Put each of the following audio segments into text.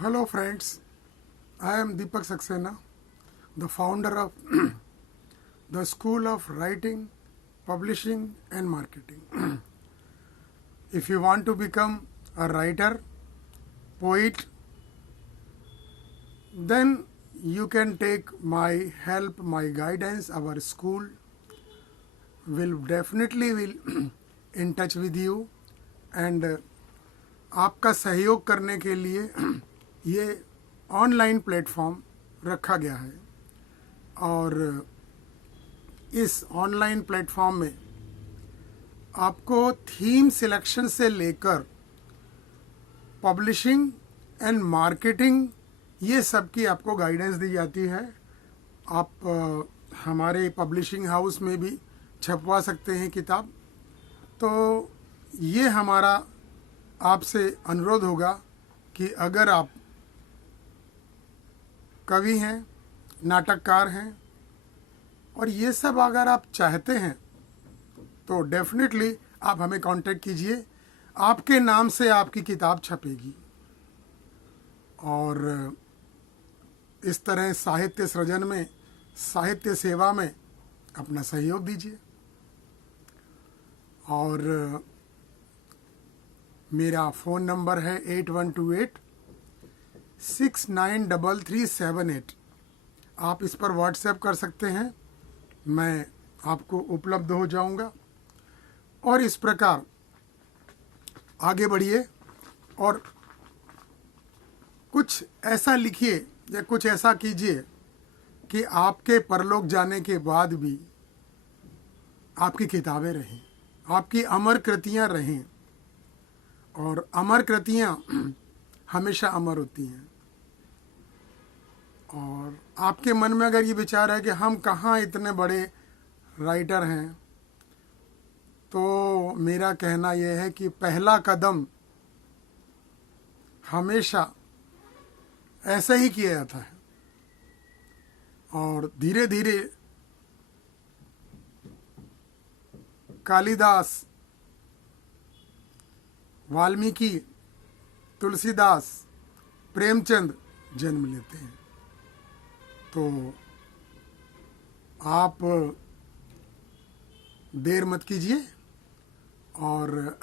Hello friends, I am Deepak Saxena, the founder of the School of Writing, Publishing and Marketing. If you want to become a writer, poet, then you can take my help, my guidance. Our school will definitely in touch with you and आपका सहयोग करने के लिए ये online platform रखा गया है और इस ऑनलाइन प्लेटफॉर्म में आपको थीम सिलेक्शन से लेकर पब्लिशिंग एंड मार्केटिंग ये सब की आपको गाइडेंस दी जाती है। आप हमारे पब्लिशिंग हाउस में भी छपवा सकते हैं किताब। तो ये हमारा आपसे अनुरोध होगा कि अगर आप कवि हैं, नाटककार हैं और ये सब अगर आप चाहते हैं तो डेफिनेटली आप हमें कांटेक्ट कीजिए। आपके नाम से आपकी किताब छपेगी और इस तरह साहित्य सृजन में, साहित्य सेवा में अपना सहयोग दीजिए। और मेरा फ़ोन नंबर है 8128693378। आप इस पर व्हाट्सएप कर सकते हैं, मैं आपको उपलब्ध हो जाऊंगा। और इस प्रकार आगे बढ़िए और कुछ ऐसा लिखिए या कुछ ऐसा कीजिए कि आपके परलोक जाने के बाद भी आपकी किताबें रहें, आपकी अमर कृतियाँ रहें। और अमर कृतियाँ हमेशा अमर होती हैं। और आपके मन में अगर ये विचार है कि हम कहाँ इतने बड़े राइटर हैं, तो मेरा कहना यह है कि पहला कदम हमेशा ऐसे ही किया जाता है और धीरे धीरे कालिदास, वाल्मीकि, तुलसीदास, प्रेमचंद जन्म लेते हैं। तो आप देर मत कीजिए और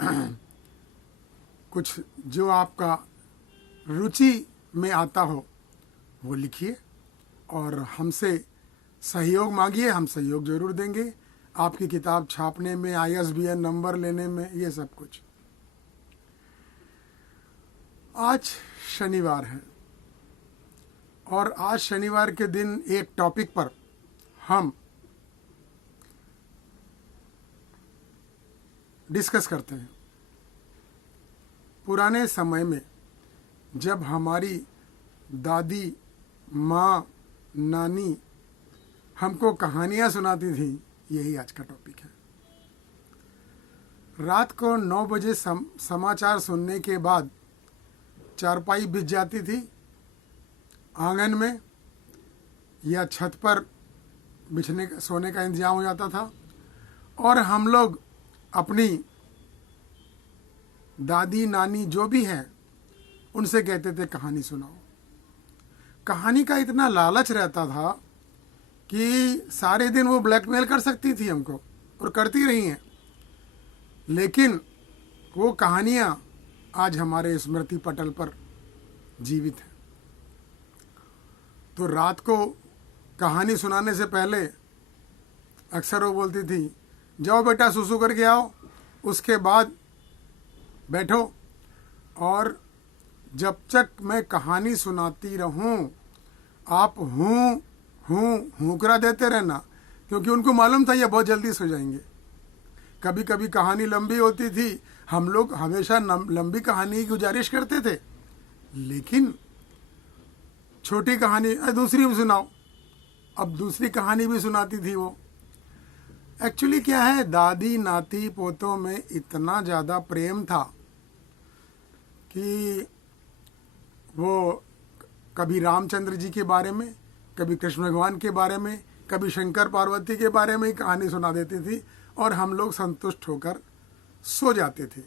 कुछ जो आपका रुचि में आता हो वो लिखिए और हमसे सहयोग मांगिए। हम सहयोग जरूर देंगे आपकी किताब छापने में, ISBN नंबर लेने में, ये सब कुछ। आज शनिवार है और आज शनिवार के दिन एक टॉपिक पर हम डिस्कस करते हैं। पुराने समय में जब हमारी दादी, माँ, नानी हमको कहानियाँ सुनाती थी, यही आज का टॉपिक है। रात को 9 बजे समाचार सुनने के बाद चारपाई बिछ जाती थी, आंगन में या छत पर बिछने सोने का इंतजाम हो जाता था और हम लोग अपनी दादी, नानी जो भी हैं उनसे कहते थे कहानी सुनाओ। कहानी का इतना लालच रहता था कि सारे दिन वो ब्लैकमेल कर सकती थी हमको और करती रही हैं, लेकिन वो कहानियाँ आज हमारे स्मृति पटल पर जीवित है। तो रात को कहानी सुनाने से पहले अक्सर वो बोलती थी, जाओ बेटा सुसु करके आओ, उसके बाद बैठो और जब तक मैं कहानी सुनाती रहूं आप हुंकरा देते रहना, क्योंकि उनको मालूम था ये बहुत जल्दी सो जाएंगे। कभी कभी कहानी लंबी होती थी, हम लोग हमेशा लंबी कहानी की गुजारिश करते थे, लेकिन छोटी कहानी दूसरी भी सुनाओ। अब दूसरी कहानी भी सुनाती थी वो। एक्चुअली क्या है, दादी, नाती, पोतों में इतना ज़्यादा प्रेम था कि वो कभी रामचंद्र जी के बारे में, कभी कृष्ण भगवान के बारे में, कभी शंकर पार्वती के बारे में ही कहानी सुना देती थी और हम लोग संतुष्ट होकर सो जाते थे।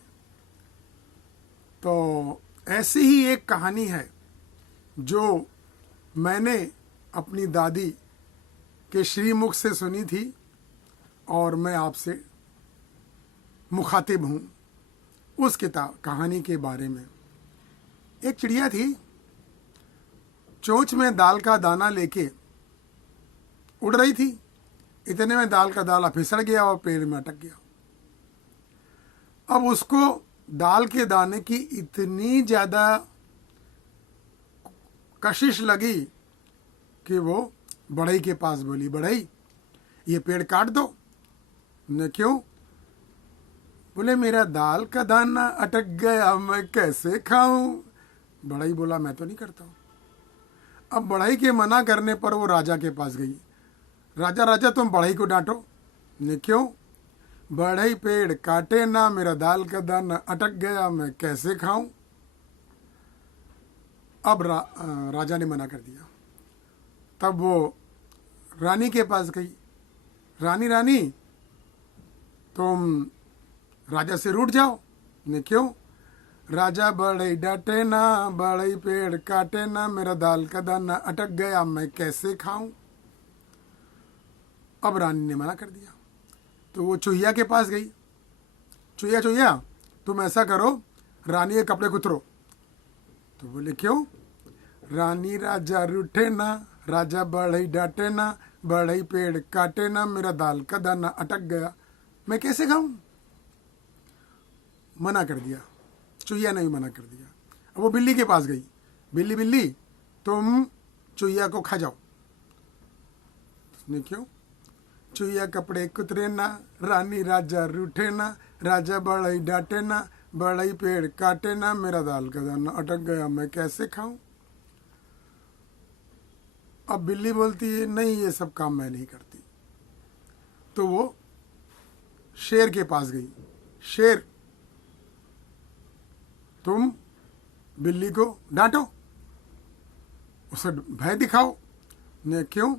तो ऐसी ही एक कहानी है जो मैंने अपनी दादी के श्रीमुख से सुनी थी और मैं आपसे मुखातिब हूँ उस कहानी के बारे में। एक चिड़िया थी, चोंच में दाल का दाना लेके उड़ रही थी। इतने में दाल का दाना फिसल गया और पेड़ में अटक गया। अब उसको दाल के दाने की इतनी ज़्यादा कशिश लगी कि वो बढ़ई के पास बोली, बढ़ई ये पेड़ काट दो। ने क्यों? बोले मेरा दाल का दाना अटक गया, मैं कैसे खाऊं? बढ़ई बोला मैं तो नहीं करता हूं। अब बढ़ई के मना करने पर वो राजा के पास गई। राजा राजा तुम बढ़ई को डांटो। ने क्यों? बढ़ई पेड़ काटे ना, मेरा दाल का दाना अटक गया, मैं कैसे खाऊं? अब राजा ने मना कर दिया। तब वो रानी के पास गई। रानी रानी तुम राजा से रूठ जाओ। ने क्यों? राजा बढ़ई डांटे ना, बढ़ई पेड़ काटे ना, मेरा दाल का दाना अटक गया, मैं कैसे खाऊं? अब रानी ने मना कर दिया। तो वो चूहिया के पास गई। चूहिया चूहिया तुम ऐसा करो, रानी के कपड़े कुतरो। तो बोले क्यों? रानी राजा रूठे ना, राजा बढ़ई डांटे ना, बढ़ई पेड़ काटे ना, मेरा दाल का दाना अटक गया, मैं कैसे खाऊं? मना कर दिया। चूहिया ने भी मना कर दिया। अब वो बिल्ली के पास गई। बिल्ली बिल्ली तुम चूहिया को खा जाओ। उसने क्यों? चूहिया कपड़े कुतरे ना, रानी राजा रूठे ना, राजा बढ़ई डांटे ना, बढ़ई पेड़ काटे ना, मेरा दाल का दाना अटक गया, मैं कैसे खाऊं? अब बिल्ली बोलती है नहीं, ये सब काम मैं नहीं करती। तो वो शेर के पास गई। शेर तुम बिल्ली को डांटो, उसे भय दिखाओ। ने क्यों?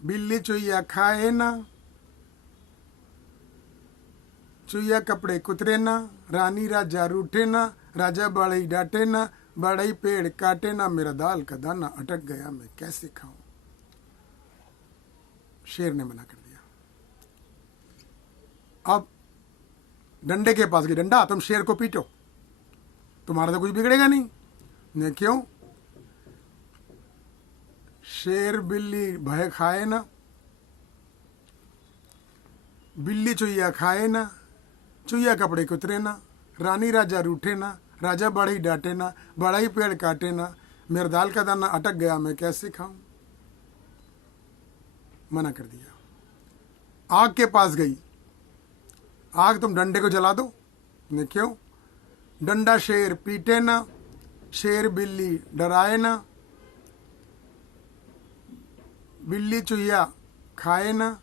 बिल्ली चुहिया खाए ना, चुहिया कपड़े कुतरे ना, रानी राजा रूठे ना, राजा बढ़ई डांटे ना, बढ़ई पेड़ काटे ना, मेरा दाल का दाना अटक गया, मैं कैसे खाऊं? शेर ने मना कर दिया। अब डंडे के पास गई। डंडा तुम शेर को पीटो, तुम्हारा तो कुछ बिगड़ेगा नहीं। ने क्यों? शेर बिल्ली भय खाए ना, बिल्ली चुहिया खाए ना, चुहिया कपड़े कुतरे ना, रानी राजा रूठे ना, राजा बढ़ई डांटे ना, बढ़ई पेड़ काटे ना, मेरा दाल का दाना अटक गया, मैं कैसे खाऊं? मना कर दिया। आग के पास गई। आग तुम डंडे को जला दो। ने क्यों? डंडा शेर पीटे ना, शेर बिल्ली डराए ना, बिल्ली चुहिया खाए ना,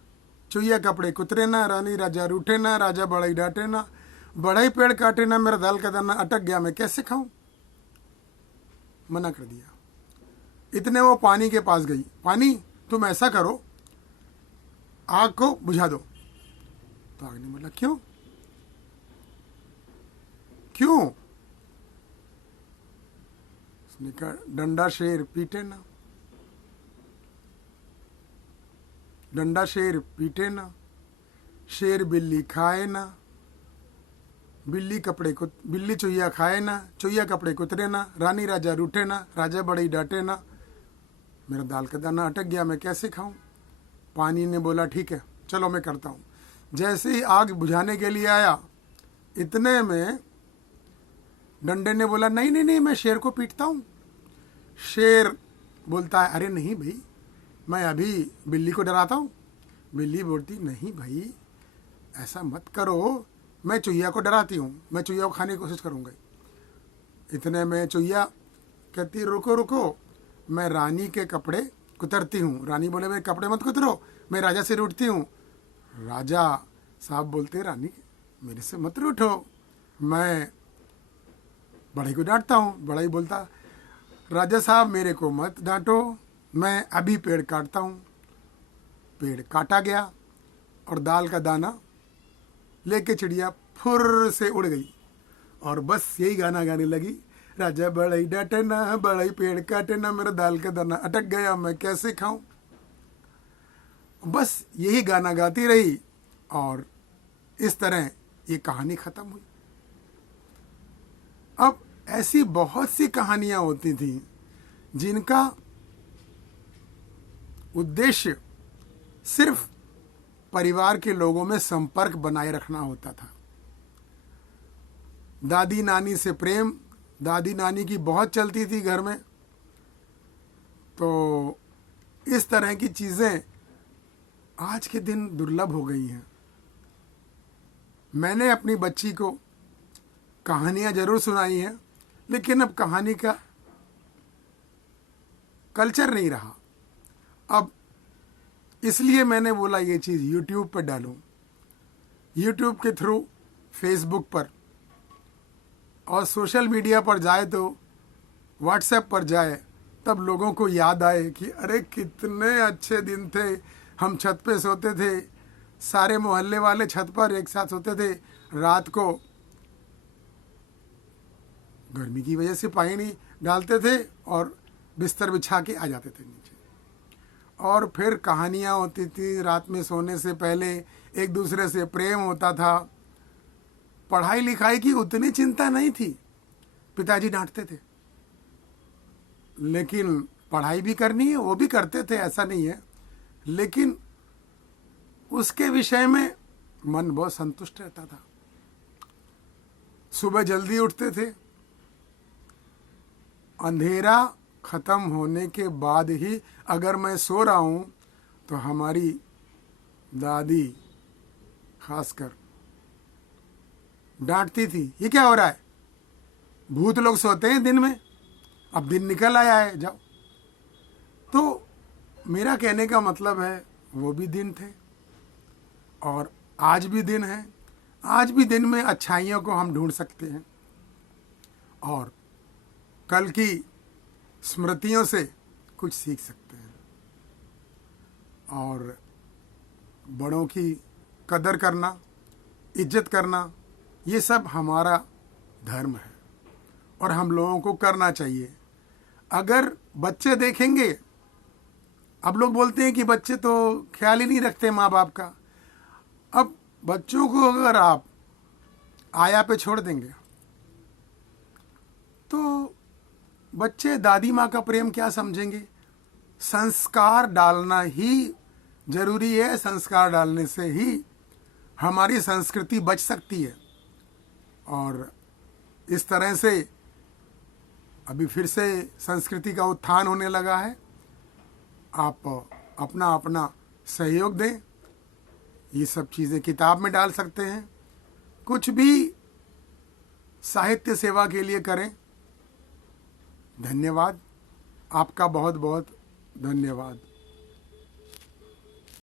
चुहिया कपड़े कुतरे ना, रानी राजा रूठे ना, राजा बढ़ई डांटे ना, बढ़ई पेड़ काटे ना, मेरा दाल का दाना अटक गया, मैं कैसे खाऊं? मना कर दिया। इतने वो पानी के पास गई। पानी तुम ऐसा करो, आग को बुझा दो। तो आग ने बोला क्यों? क्यों? उसने कहा डंडा शेर पीटे ना, डंडा शेर पीटे ना, शेर बिल्ली खाए ना, बिल्ली चुहिया खाए ना, चुहिया कपड़े कुतरे ना, रानी राजा रूठे ना, राजा बढ़ई डांटे ना, मेरा दाल का दाना अटक गया, मैं कैसे खाऊं? पानी ने बोला ठीक है, चलो मैं करता हूं। जैसे ही आग बुझाने के लिए आया, इतने में डंडे ने बोला नहीं नहीं नहीं, मैं शेर को पीटता हूं। शेर बोलता है अरे नहीं भाई, मैं अभी बिल्ली को डराता हूँ। बिल्ली बोलती नहीं भाई ऐसा मत करो, मैं चुहिया को डराती हूँ, मैं चुहिया को खाने की कोशिश करूँगा। इतने में चुहिया कहती रुको रुको, मैं रानी के कपड़े कुतरती हूँ। रानी बोले मेरे कपड़े मत कुतरो, मैं राजा से रूठती हूँ। राजा साहब बोलते रानी मेरे से मत रूठो, मैं बढ़ई को डांटता हूँ। बढ़ई बोलता राजा साहब मेरे को मत डांटो, मैं अभी पेड़ काटता हूँ। पेड़ काटा गया और दाल का दाना लेके चिड़िया फुर से उड़ गई और बस यही गाना गाने लगी, राजा बड़ई डटना बड़ई पेड़ काटना, मेरा दाल का दाना अटक गया मैं कैसे खाऊं। बस यही गाना गाती रही और इस तरह ये कहानी खत्म हुई। अब ऐसी बहुत सी कहानियां होती थी जिनका उद्देश्य सिर्फ परिवार के लोगों में संपर्क बनाए रखना होता था। दादी नानी से प्रेम, दादी नानी की बहुत चलती थी घर में। तो इस तरह की चीज़ें आज के दिन दुर्लभ हो गई हैं। मैंने अपनी बच्ची को कहानियाँ ज़रूर सुनाई हैं, लेकिन अब कहानी का कल्चर नहीं रहा। अब इसलिए मैंने बोला ये चीज़ यूट्यूब पर डालूं, यूट्यूब के थ्रू फेसबुक पर और सोशल मीडिया पर जाए तो व्हाट्सएप पर जाए, तब लोगों को याद आए कि अरे कितने अच्छे दिन थे, हम छत पे सोते थे, सारे मोहल्ले वाले छत पर एक साथ सोते थे, रात को गर्मी की वजह से पानी डालते थे और बिस्तर बिछा के आ जाते थे नीचे। और फिर कहानियाँ होती थी, रात में सोने से पहले एक दूसरे से प्रेम होता था। पढ़ाई लिखाई की उतनी चिंता नहीं थी, पिताजी डांटते थे, लेकिन पढ़ाई भी करनी है वो भी करते थे, ऐसा नहीं है, लेकिन उसके विषय में मन बहुत संतुष्ट रहता था। सुबह जल्दी उठते थे, अंधेरा खत्म होने के बाद ही अगर मैं सो रहा हूं तो हमारी दादी खासकर डांटती थी, ये क्या हो रहा है, भूत लोग सोते हैं दिन में, अब दिन निकल आया है, जाओ। तो मेरा कहने का मतलब है वो भी दिन थे और आज भी दिन है। आज भी दिन में अच्छाइयों को हम ढूंढ सकते हैं और कल की स्मृतियों से कुछ सीख सकते हैं और बड़ों की कदर करना, इज्जत करना, ये सब हमारा धर्म है और हम लोगों को करना चाहिए। अगर बच्चे देखेंगे, अब लोग बोलते हैं कि बच्चे तो ख्याल ही नहीं रखते माँ बाप का। अब बच्चों को अगर आप आया पे छोड़ देंगे तो बच्चे दादी माँ का प्रेम क्या समझेंगे। संस्कार डालना ही जरूरी है, संस्कार डालने से ही हमारी संस्कृति बच सकती है। और इस तरह से अभी फिर से संस्कृति का उत्थान होने लगा है। आप अपना अपना सहयोग दें, ये सब चीज़ें किताब में डाल सकते हैं, कुछ भी साहित्य सेवा के लिए करें। धन्यवाद, आपका बहुत बहुत धन्यवाद।